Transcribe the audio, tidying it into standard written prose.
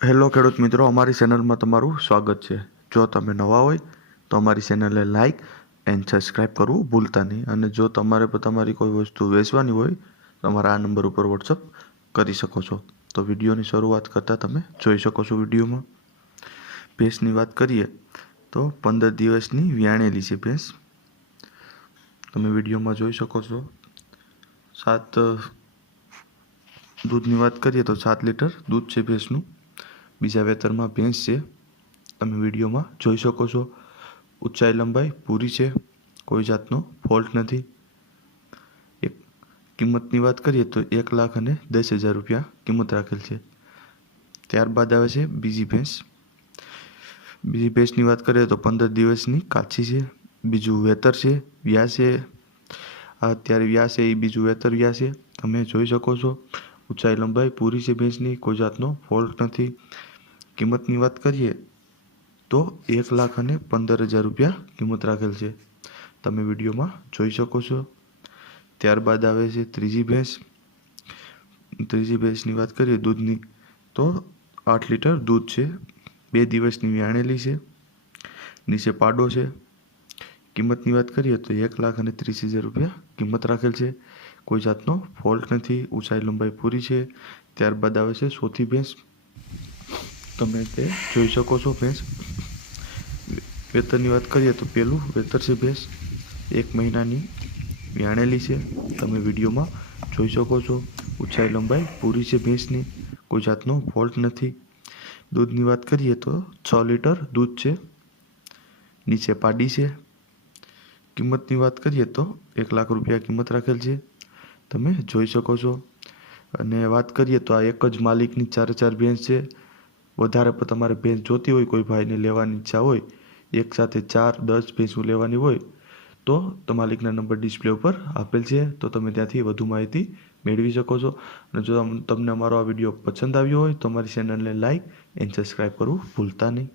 Hello ખેડૂત મિત્રો, અમારી ચેનલમાં તમારું સ્વાગત છે। જો તમે નવા હોય તો અમારી ચેનલને લાઇક એન્ડ સબસ્ક્રાઈબ કરવું ભૂલતા નહીં। અને જો તમારે પણ તમારી કોઈ વસ્તુ વેચવાની હોય તો અમારા આ નંબર ઉપર વોટ્સઅપ કરી શકો છો। તો વિડીયોની શરૂઆત કરતાં તમે જોઈ શકો છો વિડીયોમાં ભેંસની વાત કરીએ તો 15 દિવસની વ્યાણેલી છે ભેંસ। તમે વિડીયોમાં જોઈ શકો છો। દૂધની વાત કરીએ તો 7 લીટર દૂધ છે ભેંસનું। બીજા વેતરમાં ભેંસ છે, તમે વિડીયોમાં જોઈ શકો છો। ઊંચાઈ લંબાઈ પૂરી છે, કોઈ જાતનો ફોલ્ટ નથી। એક કિંમતની વાત કરીએ તો 1,10,000 રૂપિયા કિંમત રાખેલ છે। ત્યારબાદ આવે છે બીજી ભેંસ। બીજી ભેંસની વાત કરીએ તો 15 દિવસની કાચી છે, બીજું વેતર છે, વ્યા છે। અત્યારે વ્યા છે એ બીજું વેતર વ્યા છે, તમે જોઈ શકો છો। ઊંચાઈ લંબાઈ પૂરી છે ભેંસની, કોઈ જાતનો ફોલ્ટ નથી। કિંમતની વાત કરીએ તો 1,15,000 રૂપિયા કિંમત રાખેલ છે, તમે વિડીયોમાં જોઈ શકો છો। ત્યારબાદ આવે છે ત્રીજી ભેંસ। ત્રીજી ભેંસની વાત કરીએ દૂધની તો 8 લીટર દૂધ છે, 2 દિવસની વ્યાણેલી છે, નીચે પાડો છે। કિંમતની વાત કરીએ તો 1,30,000 રૂપિયા કિંમત રાખેલ છે, કોઈ જાતનો ફોલ્ટ નથી। ઊંચાઈ લંબાઈ પૂરી છે। ત્યારબાદ આવે છે ચોથી ભેંસ, તમે તે જોઈ શકો છો ભેંસ। વેતરની વાત કરીએ તો પહેલું વેતર છે ભેંસ, 1 મહિનાની વ્યાણેલી છે, તમે વિડીયોમાં જોઈ શકો છો। ઊંચાઈ લંબાઈ પૂરી છે ભેંસની, કોઈ જાતનો ફોલ્ટ નથી। દૂધની વાત કરીએ તો 6 લીટર દૂધ છે, નીચે પાડી છે। કિંમતની વાત કરીએ તો 1,00,000 રૂપિયા કિંમત રાખેલ છે, તમે જોઈ શકો છો। અને વાત કરીએ તો આ એક જ માલિકની 4 ભેંસ છે। વધારે પણ તમારે ભેંસ જોતી હોય, કોઈ ભાઈને લેવાની ઈચ્છા હોય, એકસાથે 4, 10 ભેંસો લેવાની હોય તો માલિકના નંબર ડિસ્પ્લે ઉપર આપેલ છે, તો તમે ત્યાંથી વધુ માહિતી મેળવી શકો છો। અને જો તમને અમારો આ વિડીયો પસંદ આવ્યો હોય તો અમારી ચેનલને લાઇક એન્ડ સબસ્ક્રાઈબ કરવું ભૂલતા નહીં।